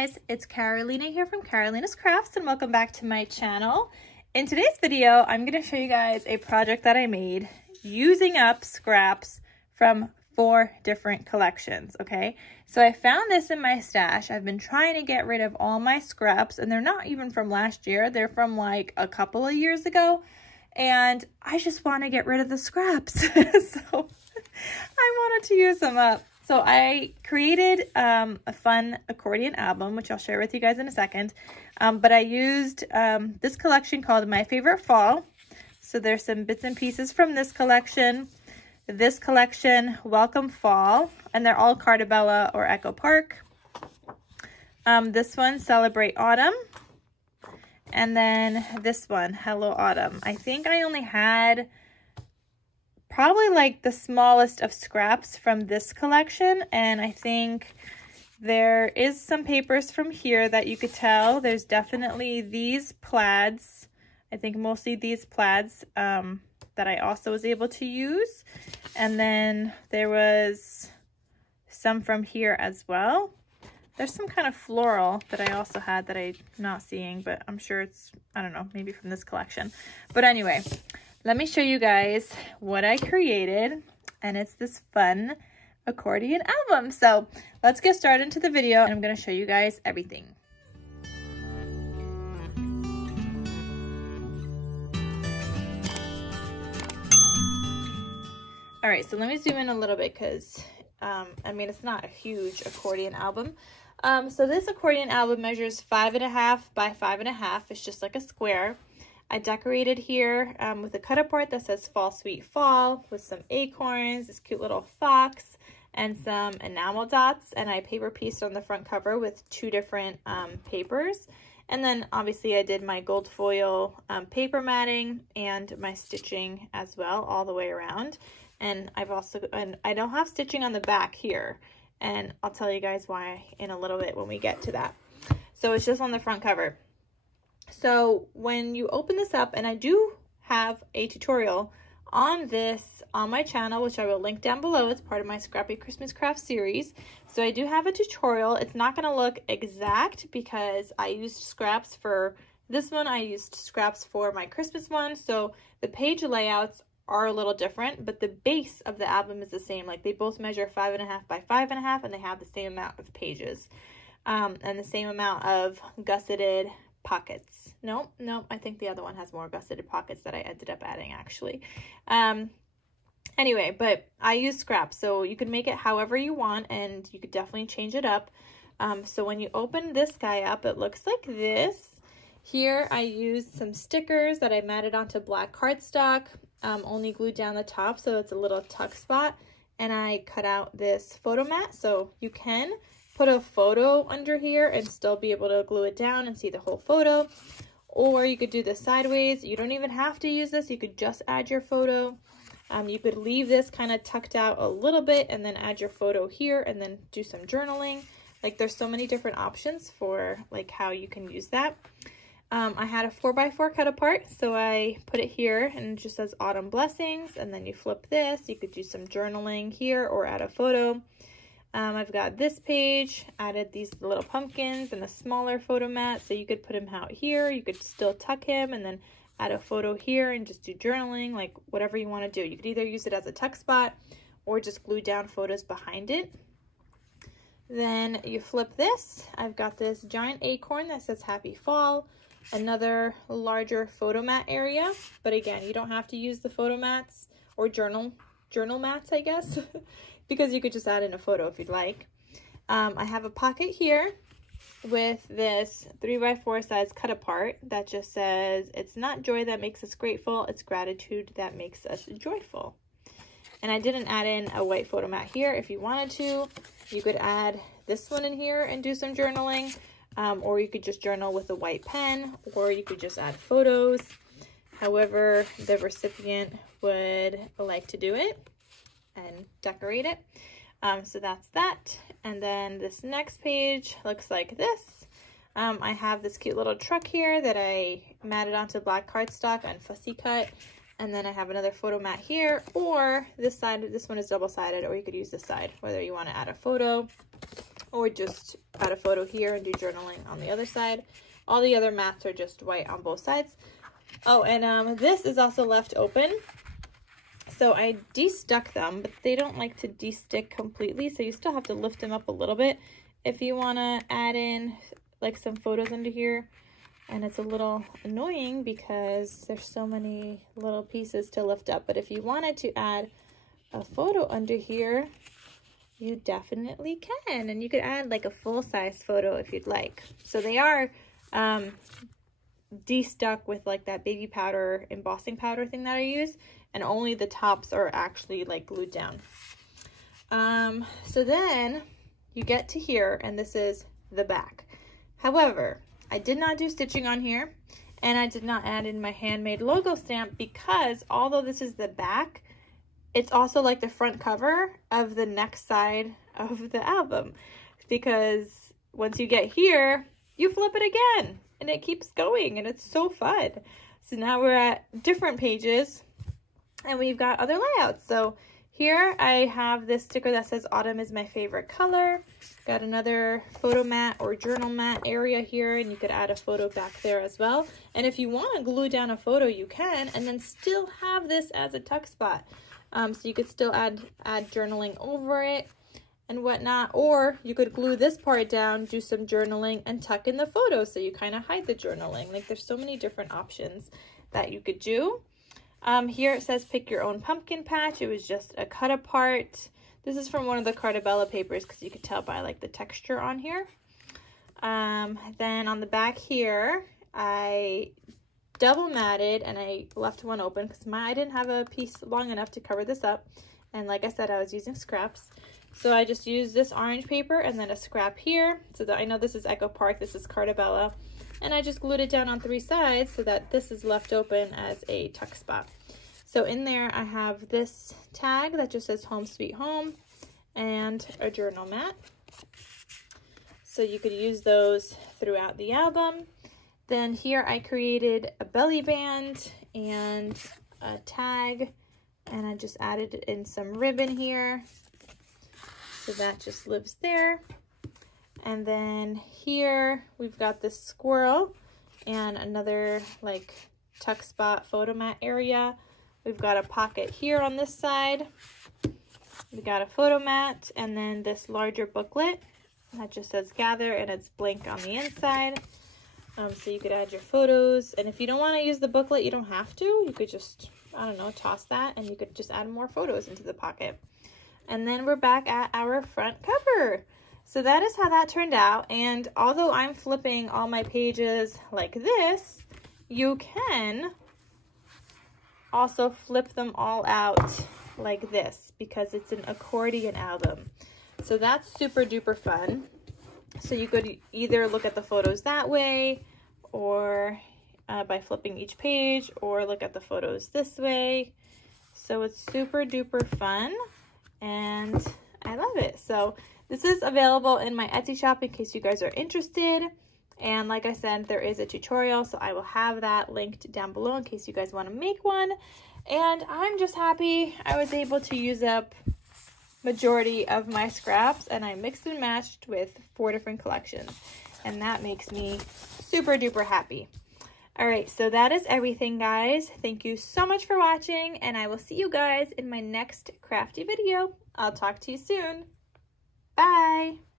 guys, it's Carolina here from KarolinasKrafts and welcome back to my channel. In today's video, I'm going to show you guys a project that I made using up scraps from 4 different collections, okay? So I found this in my stash. I've been trying to get rid of all my scraps, and they're not even from last year. They're from like a couple of years ago, and I just want to get rid of the scraps. So I wanted to use them up. So I created a fun accordion album, which I'll share with you guys in a second. But I used this collection called My Favorite Fall. So there's some bits and pieces from this collection, Welcome Fall, and they're all Carta or Echo Park. This one, Celebrate Autumn. And then this one, Hello Autumn. I think I only had probably like the smallest of scraps from this collection, and I think there is some papers from here that you could tell. There's definitely these plaids, I think mostly these plaids that I also was able to use, and then there was some from here as well. There's some kind of floral that I also had that I'm not seeing, but I'm sure it's, I don't know, maybe from this collection. But anyway, let me show you guys what I created, and it's this fun accordion album. So let's get started into the video, and I'm going to show you guys everything. All right, so let me zoom in a little bit because, I mean, it's not a huge accordion album. So this accordion album measures 5.5 by 5.5. It's just like a square. I decorated here with a cut-apart that says Fall Sweet Fall with some acorns, this cute little fox, and some enamel dots. And I paper pieced on the front cover with 2 different papers. And then obviously I did my gold foil paper matting and my stitching as well all the way around. And I don't have stitching on the back here. And I'll tell you guys why in a little bit when we get to that. So it's just on the front cover. So when you open this up, and I do have a tutorial on this on my channel, which I will link down below. It's part of my Scrappy Christmas Craft series. So I do have a tutorial. It's not going to look exact because I used scraps for this one. I used scraps for my Christmas one. So the page layouts are a little different, but the base of the album is the same. Like they both measure 5.5 by 5.5, and they have the same amount of pages and the same amount of gusseted pockets. Nope, I think the other one has more gusseted pockets that I ended up adding actually. Anyway, but I use scraps, so you can make it however you want, and you could definitely change it up. So when you open this guy up, it looks like this. Here I used some stickers that I matted onto black cardstock, only glued down the top so it's a little tuck spot, and I cut out this photo mat, so you can put a photo under here and still be able to glue it down and see the whole photo. Or you could do this sideways. You don't even have to use this. You could just add your photo. You could leave this kind of tucked out a little bit and then add your photo here and then do some journaling. Like there's so many different options for like how you can use that. I had a 4x4 cut apart, so I put it here and it just says Autumn Blessings, and then you flip this. You could do some journaling here or add a photo. I've got this page, added these little pumpkins and a smaller photo mat, so you could put him out here. You could still tuck him and then add a photo here and just do journaling, like whatever you want to do. You could either use it as a tuck spot or just glue down photos behind it. Then you flip this. I've got this giant acorn that says Happy Fall, another larger photo mat area, but again, you don't have to use the photo mats or journal mats, I guess. Because you could just add in a photo if you'd like. I have a pocket here with this 3x4 size cut apart that just says, it's not joy that makes us grateful, it's gratitude that makes us joyful. And I didn't add in a white photo mat here. If you wanted to, you could add this one in here and do some journaling, or you could just journal with a white pen, or you could just add photos, however the recipient would like to do it and decorate it. So that's that. And then this next page looks like this. I have this cute little truck here that I matted onto black cardstock and fussy cut. And then I have another photo mat here, or this side, this one is double-sided, or you could use this side, whether you want to add a photo or just add a photo here and do journaling on the other side. All the other mats are just white on both sides. Oh, and this is also left open. So I de-stuck them, but they don't like to de-stick completely, so you still have to lift them up a little bit if you want to add in like some photos under here. And it's a little annoying because there's so many little pieces to lift up. But if you wanted to add a photo under here, you definitely can. And you could add like a full-size photo if you'd like. So they are de-stuck with like that baby powder, embossing powder thing that I use. And only the tops are actually like glued down. So then you get to here, and this is the back. However, I did not do stitching on here, and I did not add in my handmade logo stamp because although this is the back, it's also like the front cover of the next side of the album, because once you get here, you flip it again and it keeps going, and it's so fun. So now we're at different pages and we've got other layouts. So here I have this sticker that says autumn is my favorite color. Got another photo mat or journal mat area here, and you could add a photo back there as well. And if you want to glue down a photo, you can, and then still have this as a tuck spot. So you could still add journaling over it and whatnot, or you could glue this part down, do some journaling, and tuck in the photo so you kind of hide the journaling. Like there's so many different options that you could do. Here it says pick your own pumpkin patch. It was just a cut apart. This is from one of the Carta papers because you could tell by like the texture on here. Then on the back here, I double matted and I left one open because I didn't have a piece long enough to cover this up. And like I said, I was using scraps. So I just used this orange paper and then a scrap here. So that I know this is Echo Park, this is Carta. And I just glued it down on 3 sides so that this is left open as a tuck spot. So in there I have this tag that just says home sweet home and a journal mat. So you could use those throughout the album. Then here I created a belly band and a tag, and I just added in some ribbon here. So that just lives there. And then here we've got this squirrel and another like tuck spot photo mat area. We've got a pocket here on this side. We got a photo mat and then this larger booklet that just says gather, and it's blank on the inside. So you could add your photos, and if you don't want to use the booklet, you don't have to. You could just, I don't know, toss that and you could just add more photos into the pocket. And then we're back at our front cover. So that is how that turned out. And although I'm flipping all my pages like this, you can also flip them all out like this because it's an accordion album. So that's super duper fun. So you could either look at the photos that way, or by flipping each page, or look at the photos this way. So it's super duper fun and I love it. So this is available in my Etsy shop in case you guys are interested. And like I said, there is a tutorial, so I will have that linked down below in case you guys want to make one. And I'm just happy I was able to use up majority of my scraps, and I mixed and matched with 4 different collections. And that makes me super duper happy. All right, so that is everything, guys. Thank you so much for watching, and I will see you guys in my next crafty video. I'll talk to you soon. Bye.